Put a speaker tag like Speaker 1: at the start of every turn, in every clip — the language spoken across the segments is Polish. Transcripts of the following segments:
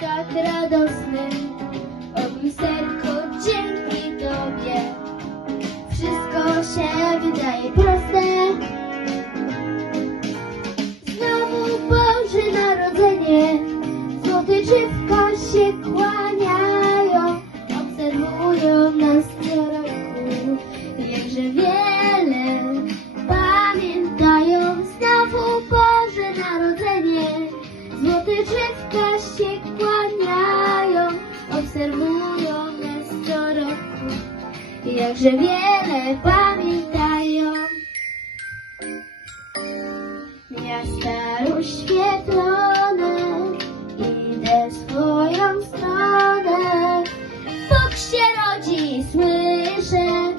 Speaker 1: tak radosny, o mój serku dzięki Tobie. Wszystko się wydaje proste. Znowu Boże Narodzenie, złote drzewka złote drzewka się kłaniają, obserwują nas co roku. Jakże wiele pamiętają. Miasta rozświetlone, idę swoją stronę. Bóg się rodzi, słyszę,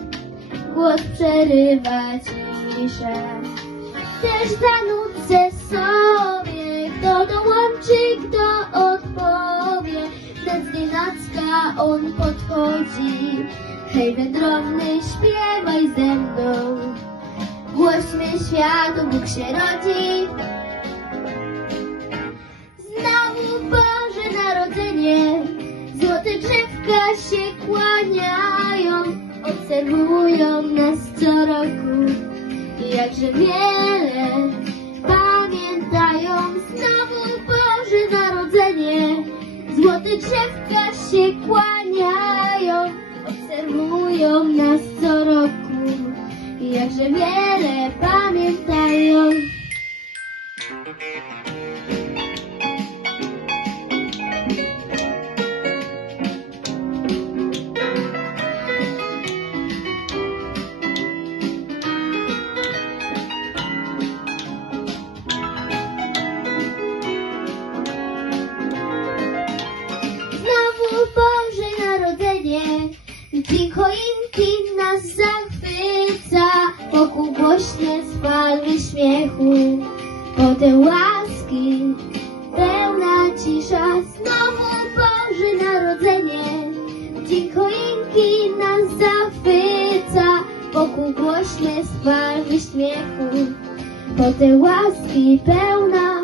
Speaker 1: głos przerywa ciszę. Też zanudzę sobie, on podchodzi, hej wędrowny, śpiewaj ze mną. Głośmy światu, Bóg się rodzi. Znowu Boże Narodzenie, złote drzewka się kłaniają, obserwują nas co roku. Jakże wiele złote drzewka się kłaniają, obserwują nas co roku. Jakże wiele pamiętają. Dzień choinki nas zachwyca, wokół głośne spalmy śmiechu, potem łaski, pełna cisza. Znowu Boże Narodzenie, Dzień choinki nas zachwyca, wokół głośne spalmy śmiechu, potem łaski, pełna